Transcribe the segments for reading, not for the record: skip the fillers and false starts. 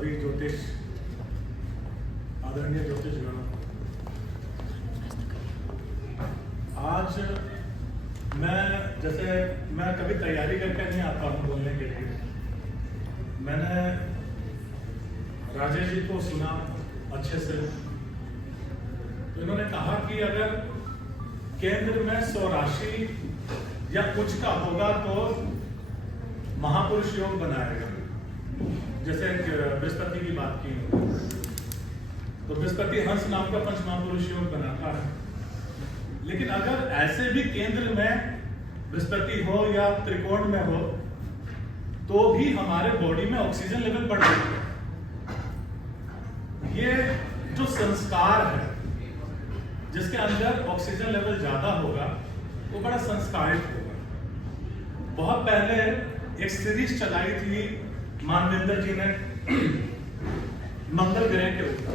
सभी ज्योतिष आदरणीय ज्योतिषगण, आज मैं कभी तैयारी करके नहीं आता हूँ बोलने के लिए। मैंने राजेश जी को सुना अच्छे से, तो इन्होंने कहा कि अगर केंद्र में 100 राशि या कुछ का होगा तो महापुरुष योग बनाएगा। जैसे बृहस्पति की बात की, तो बृहस्पति हंस नाम का पंच महापुरुष योग बनाता है। लेकिन अगर ऐसे भी केंद्र में बृहस्पति हो या त्रिकोण में हो तो भी हमारे बॉडी में ऑक्सीजन लेवल बढ़ जाता है। ये जो संस्कार है, जिसके अंदर ऑक्सीजन लेवल ज्यादा होगा वो बड़ा संस्कारित होगा। बहुत पहले एक सीरीज चलाई थी मानवेंद्र जी ने मंगल ग्रह के ऊपर।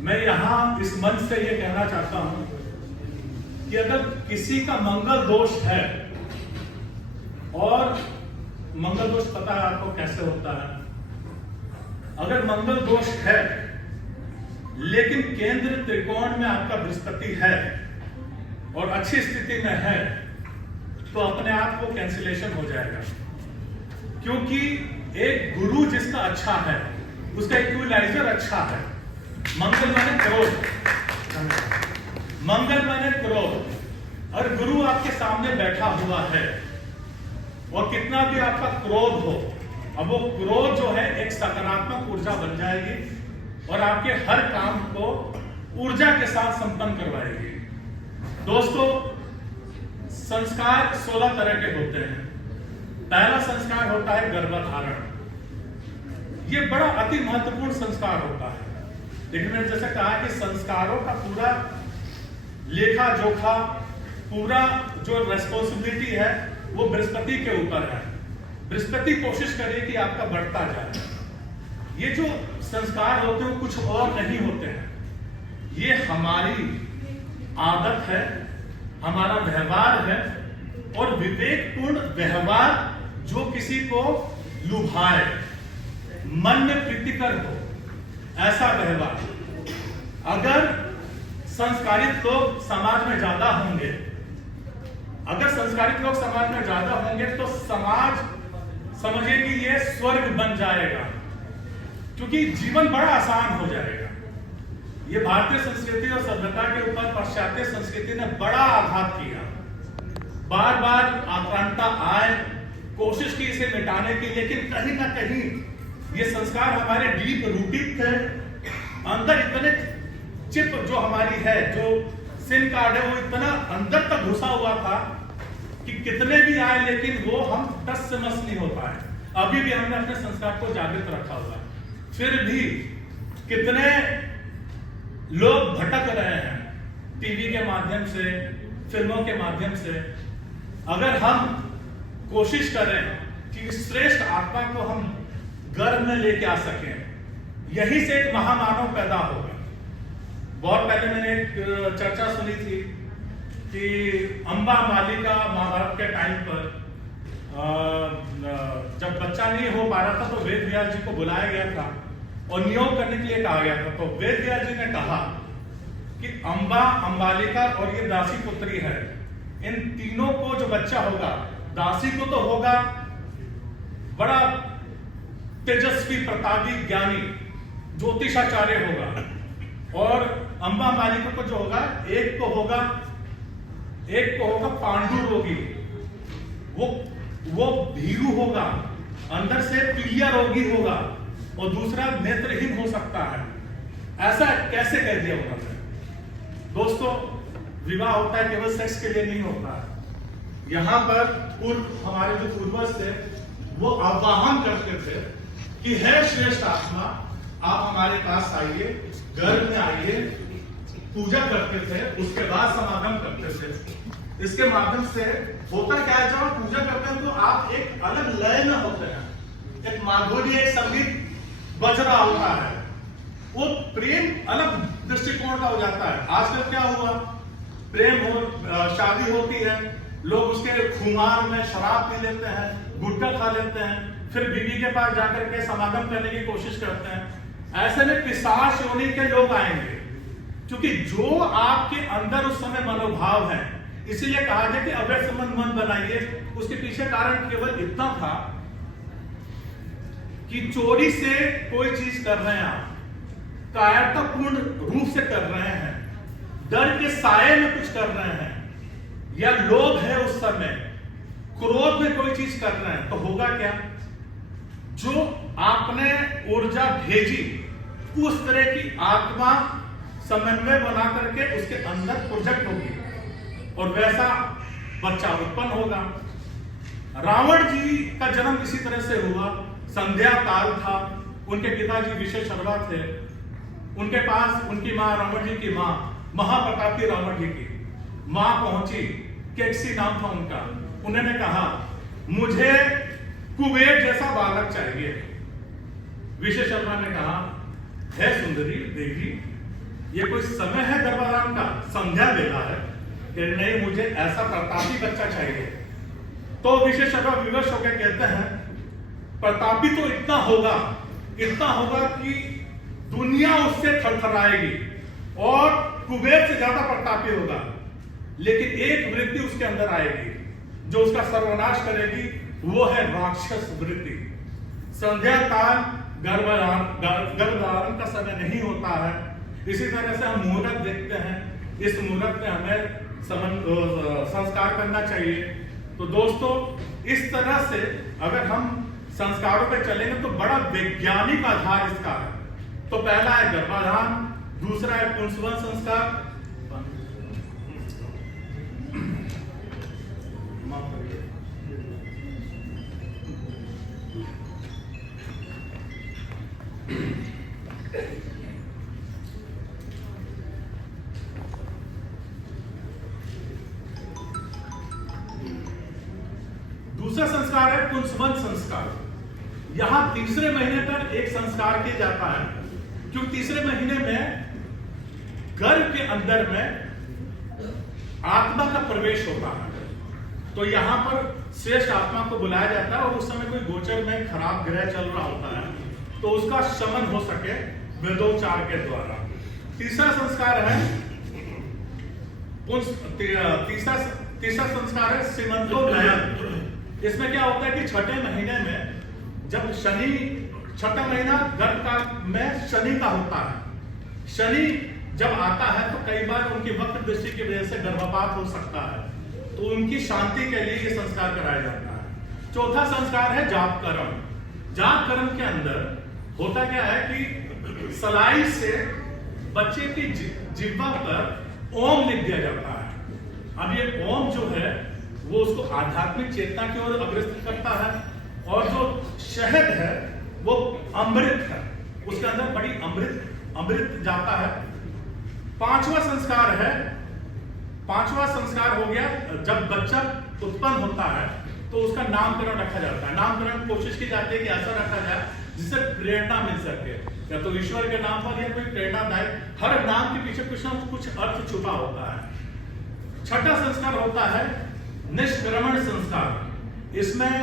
मैं यहां इस मंच से ये कहना चाहता हूं कि अगर किसी का मंगल दोष है, और मंगल दोष पता है आपको कैसे होता है, अगर मंगल दोष है लेकिन केंद्र त्रिकोण में आपका बृहस्पति है और अच्छी स्थिति में है, तो अपने आप को कैंसिलेशन हो जाएगा। क्योंकि एक गुरु जिसका अच्छा है उसका इक्विलाइजर अच्छा है। मंगल माने क्रोध, मंगल माने क्रोध। और गुरु आपके सामने बैठा हुआ है और कितना भी आपका क्रोध हो, अब वो क्रोध जो है एक सकारात्मक ऊर्जा बन जाएगी और आपके हर काम को ऊर्जा के साथ संपन्न करवाएगी। दोस्तों, संस्कार 16 तरह के होते हैं। पहला संस्कार होता है गर्भधारण। ये बड़ा अति महत्वपूर्ण संस्कार होता है। लेकिन मैंने जैसे कहा कि संस्कारों का पूरा लेखा जोखा, पूरा जो रेस्पॉन्सिबिलिटी है वो बृहस्पति के ऊपर है। बृहस्पति कोशिश करे कि आपका बढ़ता जाए। ये जो संस्कार होते हैं कुछ और नहीं होते हैं, ये हमारी आदत है, हमारा व्यवहार है, और विवेकपूर्ण व्यवहार जो किसी को लुभाए, मन में प्रीतिकर हो, ऐसा व्यवहार। अगर संस्कारित लोग समाज में ज्यादा होंगे, अगर संस्कारित लोग समाज में ज्यादा होंगे तो समाज समझे कि ये स्वर्ग बन जाएगा, क्योंकि जीवन बड़ा आसान हो जाएगा। ये भारतीय संस्कृति और सभ्यता के ऊपर पाश्चात्य संस्कृति ने बड़ा आघात किया। बार बार आक्रांता आए, कोशिश की इसे मिटाने की, लेकिन कहीं ना कहीं ये संस्कार हमारे डीप रूटेड थे। अंदर इतने चिप जो हमारी है, जो सिन कार्ड है, वो इतना अंदर तक घुसा हुआ था कि कितने भी आए लेकिन वो हम टस से मस नहीं हो पाए। अभी भी हमने अपने संस्कार को जागृत रखा हुआ है, फिर भी कितने लोग भटक रहे हैं टीवी के माध्यम से, फिल्मों के माध्यम से। अगर हम कोशिश करें कि श्रेष्ठ आत्मा को हम गर्भ में लेके आ सकें, यही से एक महामानव पैदा होगा। बहुत पहले मैंने एक चर्चा सुनी थी कि अंबा मालिका महाभारत के टाइम पर जब बच्चा नहीं हो पा रहा था तो वेद व्यास जी को बुलाया गया था और नियोग करने के लिए कहा गया था। तो वेद व्यास जी ने कहा कि अंबा, अंबालिका और ये दासी पुत्री है, इन तीनों को जो बच्चा होगा, दासी को तो होगा बड़ा तेजस्वी, प्रतापी, ज्ञानी, ज्योतिषाचार्य होगा, और अंबा मालिका को जो होगा, एक को होगा पांडु रोगी, वो भीरू होगा, अंदर से पीलिया रोगी होगा, और दूसरा नेत्रहीन हो सकता है। ऐसा कैसे कह दिया उन्होंने? दोस्तों, विवाह होता है केवल सेक्स के लिए नहीं होता है। यहाँ पर हमारे जो पूर्वज थे वो आह्वान करते थे कि है श्रेष्ठ आत्मा, आप हमारे पास आइए, गर्भ में आइए, पूजा करते थे, उसके बाद समागम करते थे। इसके माध्यम से होता क्या है, जब आप पूजा करते हैं तो आप एक अलग लय में होते हैं, एक माधुर्य, एक संगीत बज रहा होता है, वो प्रेम अलग दृष्टिकोण का हो जाता है। आजकल क्या हुआ, प्रेम हो, शादी होती है लोग उसके खुमार में शराब पी लेते हैं, गुटखा खा लेते हैं, फिर बीवी के पास जाकर के समागम करने की कोशिश करते हैं। ऐसे में पिशाच योनि के लोग आएंगे, क्योंकि जो आपके अंदर उस समय मनोभाव है, इसीलिए कहा गया कि अवैध संबंध मत बनाइए। उसके पीछे कारण केवल इतना था कि चोरी से कोई चीज कर रहे हैं आप, कायरतापूर्ण रूप से कर रहे हैं, डर के साये में कुछ कर रहे हैं, या लोभ है उस समय, क्रोध में कोई चीज कर रहे हैं, तो होगा क्या? जो आपने ऊर्जा भेजी उस तरह की आत्मा समन्वय बना करके उसके अंदर प्रोजेक्ट होगी और वैसा बच्चा उत्पन्न होगा। रावण जी का जन्म इसी तरह से हुआ। संध्या काल था, उनके पिताजी विशेष शर्मा थे, उनके पास उनकी मां, रावण जी की मां, महाप्रतापी रावण जी की मां पहुंची, केकसी नाम था उनका। उन्होंने कहा मुझे कुबेर जैसा बालक चाहिए। विशेष शर्मा ने कहा है सुंदरी देवी, ये कोई समय है गर्भाधान का? संध्या वेला है कि नहीं, मुझे ऐसा प्रतापी बच्चा चाहिए। तो विशेष शर्मा विवश होकर कहते हैं प्रतापी तो इतना होगा कि दुनिया उससे थरथराएगी और कुबेर से ज्यादा प्रतापी होगा, लेकिन एक वृत्ति उसके अंदर आएगी जो उसका सर्वनाश करेगी, वो है राक्षस वृत्ति। संध्या काल गर्भधारण का समय नहीं होता है। इसी तरह से हम मुहूर्त देखते हैं, इस मुहूर्त में हमें संस्कार करना चाहिए। तो दोस्तों, इस तरह से अगर हम संस्कारों पे चलेंगे तो बड़ा वैज्ञानिक आधार इसका है। तो पहला है गर्भाधान, दूसरा है पुंसवन संस्कार, दूसरा संस्कार है पुंसवन संस्कार। यहां तीसरे महीने तक एक संस्कार किया जाता है, क्योंकि तीसरे महीने में गर्भ के अंदर में आत्मा का प्रवेश होता है। तो यहां पर श्रेष्ठ आत्मा को बुलाया जाता है और उस समय कोई गोचर में खराब ग्रह चल रहा होता है, तो उसका शमन हो सके वेदोपचार के द्वारा। तीसरा संस्कार है तीसरा संस्कार है सीमंतोदयन। इसमें क्या होता है कि छठे महीने में जब शनि, छठा महीना गर्भकाल में शनि का होता है, शनि जब आता है तो कई बार उनकी वक्र दृष्टि की वजह से गर्भपात हो सकता है, तो उनकी शांति के लिए ये संस्कार कराया जाता है। चौथा संस्कार है जाप कर्म। जाप कर्म के अंदर होता क्या है कि सलाई से बच्चे की जिह्वा पर ओम लिख दिया जाता है। अब ये ओम जो है वो उसको आध्यात्मिक चेतना की ओर अग्रसर करता है, और जो शहद है वो अमृत है, उसके अंदर बड़ी अमृत जाता है। पांचवा संस्कार हो गया जब बच्चा उत्पन्न होता है तो उसका नामकरण रखा जाता है। नामकरण कोशिश की जाती है कि ऐसा रखा जाए जिससे प्रेरणा मिल सके, या तो ईश्वर के नाम पर या कोई प्रेरणादायक, हर नाम के पीछे कुछ ना कुछ अर्थ छुपा होता है। छठा संस्कार होता है निष्क्रमण संस्कार। इसमें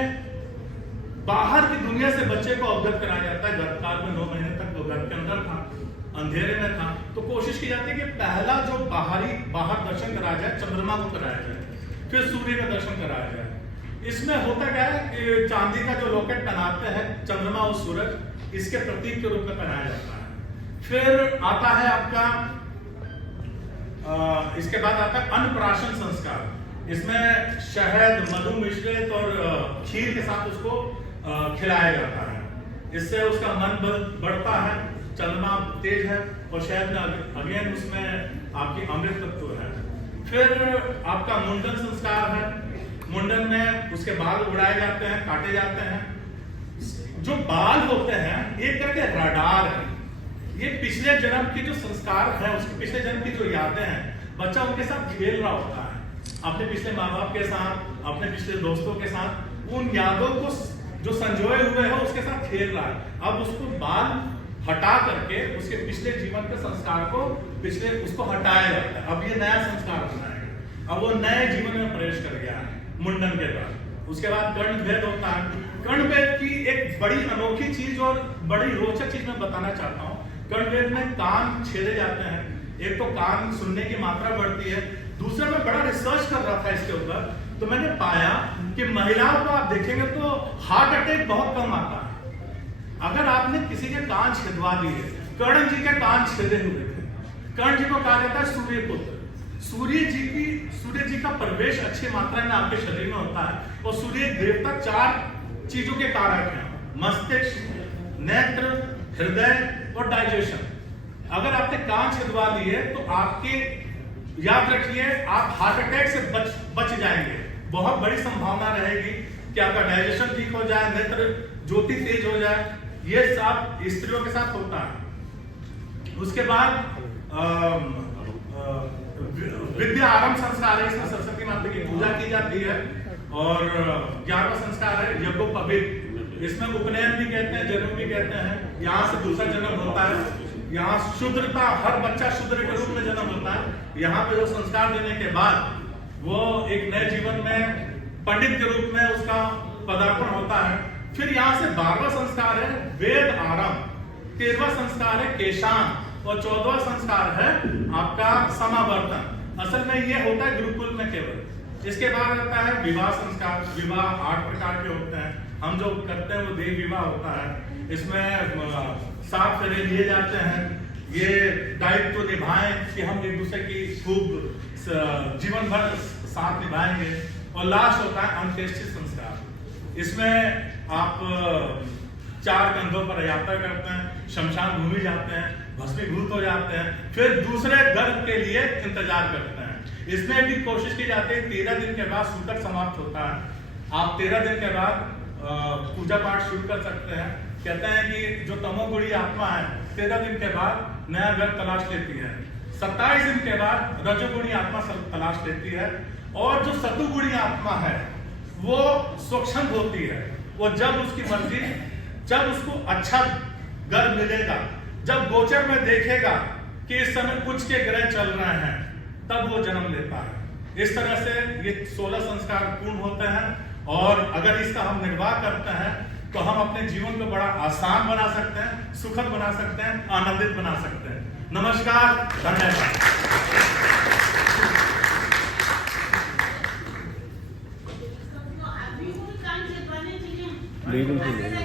बाहर की दुनिया से बच्चे को अवगत कराया जाता है। गर्भकाल में 9 महीने तक वो गर्भ के अंदर था, अंधेरे में था, तो कोशिश की जाती है कि पहला जो बाहर दर्शन कराया जाए, चंद्रमा को कराया जाए, फिर सूर्य का दर्शन कराया जाए। इसमें होता क्या है कि चांदी का जो लॉकेट पहनाते हैं, चंद्रमा और सूरज इसके प्रतीक के रूप में पहनाया जाता है। फिर आता है आपका इसके बाद आता है अन्नप्राशन संस्कार। इसमें शहद, मधु मिश्रित और खीर के साथ उसको खिलाया जाता है। इससे उसका मन बल बढ़ता है, चंद्रमा तेज है और शहद में अगेन उसमें आपकी अमृत तत्व है। फिर आपका मुंडन संस्कार है। मुंडन में उसके बाल उड़ाए जाते हैं, काटे जाते हैं। जो बाल होते हैं एक तरह के रडार है, ये पिछले जन्म की जो संस्कार है, उसके पिछले जन्म की जो यादें हैं, बच्चा उनके साथ खेल रहा होता है, अपने पिछले माँ बाप के साथ, अपने पिछले दोस्तों के साथ, उन यादों को जो संजोए हुए है उसके साथ खेल रहा है। अब उसको बाल हटा करके उसके पिछले जीवन के संस्कार को उसको हटाया जाता है। अब ये नया संस्कार बना है, अब वो नए जीवन में प्रवेश कर गया है। मुंडन के बाद। उसके बाद कर्ण भेद होता है। कर्ण भेद की एक बड़ी अनोखी चीज और बड़ी रोचक चीज मैं बताना चाहता हूँ। कर्ण भेद में कान छेदे जाते हैं। एक तो कान सुनने की मात्रा बढ़ती है, दूसरा मैं बड़ा रिसर्च कर रहा था इसके ऊपर, तो मैंने पाया कि महिलाओं को आप देखेंगे तो हार्ट अटैक बहुत कम आता है। अगर आपने किसी के कान छिदवा दिए, कर्ण जी के कान छेदे हुए थे। कर्ण जी को कहा जाता है सूर्य पुत्र। सूर्य जी का प्रवेश अच्छी मात्रा में आपके शरीर में होता है और सूर्य देवता 4 चीजों के कारक हैं: मस्तिष्क, नेत्र, हृदय और डाइजेशन। अगर आपने कान छिदवा लिए तो आपके, याद रखिए, आप हार्ट अटैक से बच जाएंगे। बहुत बड़ी संभावना रहेगी कि आपका डाइजेशन ठीक हो जाए, नेत्र ज्योति तेज हो जाए। ये सब स्त्रियों के साथ होता है। उसके बाद विद्या आरंभ संस्कार है, इसमें सरस्वती माता की पूजा की जाती है। और 11वां संस्कार है यज्ञोपवीत। इसमें उपनयन भी कहते हैं, जन्म भी कहते हैं। यहाँ से दूसरा जन्म होता है। यहाँ शुद्रता, हर बच्चा शूद्र के रूप में जन्म होता है। यहाँ पे जो संस्कार देने के बाद वो एक नए जीवन में पंडित के रूप में उसका पदार्पण होता है। फिर यहाँ से 12वां संस्कार है वेद आरंभ, 13वां संस्कार है केशान और 14वां संस्कार है आपका समावर्तन। असल में ये होता है गुरुकुल में केवल। इसके बाद आता है विवाह संस्कार। विवाह 8 प्रकार के होते हैं। हम जो करते हैं वो देह विवाह होता है। इसमें 7 फेरे लिए जाते हैं। ये दायित्व निभाएं कि हम एक दूसरे की खूब जीवन भर साथ निभाएंगे। और लास्ट होता है अंत्येष्टि संस्कार। इसमें आप 4 कंधों पर यात्रा करते हैं, शमशान भूमि जाते हैं, भस्मीभूत हो जाते हैं, फिर दूसरे गर्भ के लिए इंतजार करते हैं। इसमें भी कोशिश की जाती है 13 दिन के बाद सूतक समाप्त होता है। आप 13 दिन के बाद पूजा पाठ शुरू कर सकते हैं। कहते हैं कि जो तमोगुणी आत्मा है 13 दिन के बाद नया घर तलाश लेती है। 27 दिन के बाद रजोगुणी आत्मा तलाश लेती है। और जो सतुगुणी आत्मा है वो स्वच्छंद होती है। वो जब उसकी मर्जी, जब उसको अच्छा घर मिलेगा, जब गोचर में देखेगा कि इस समय कुछ के ग्रह चल रहे हैं, तब वो जन्म लेता है। इस तरह से ये 16 संस्कार पूर्ण होते हैं। और अगर इसका हम निर्वाह करते हैं तो हम अपने जीवन को बड़ा आसान बना सकते हैं, सुखद बना सकते हैं, आनंदित बना सकते हैं। नमस्कार, धन्यवाद। बिल्कुल।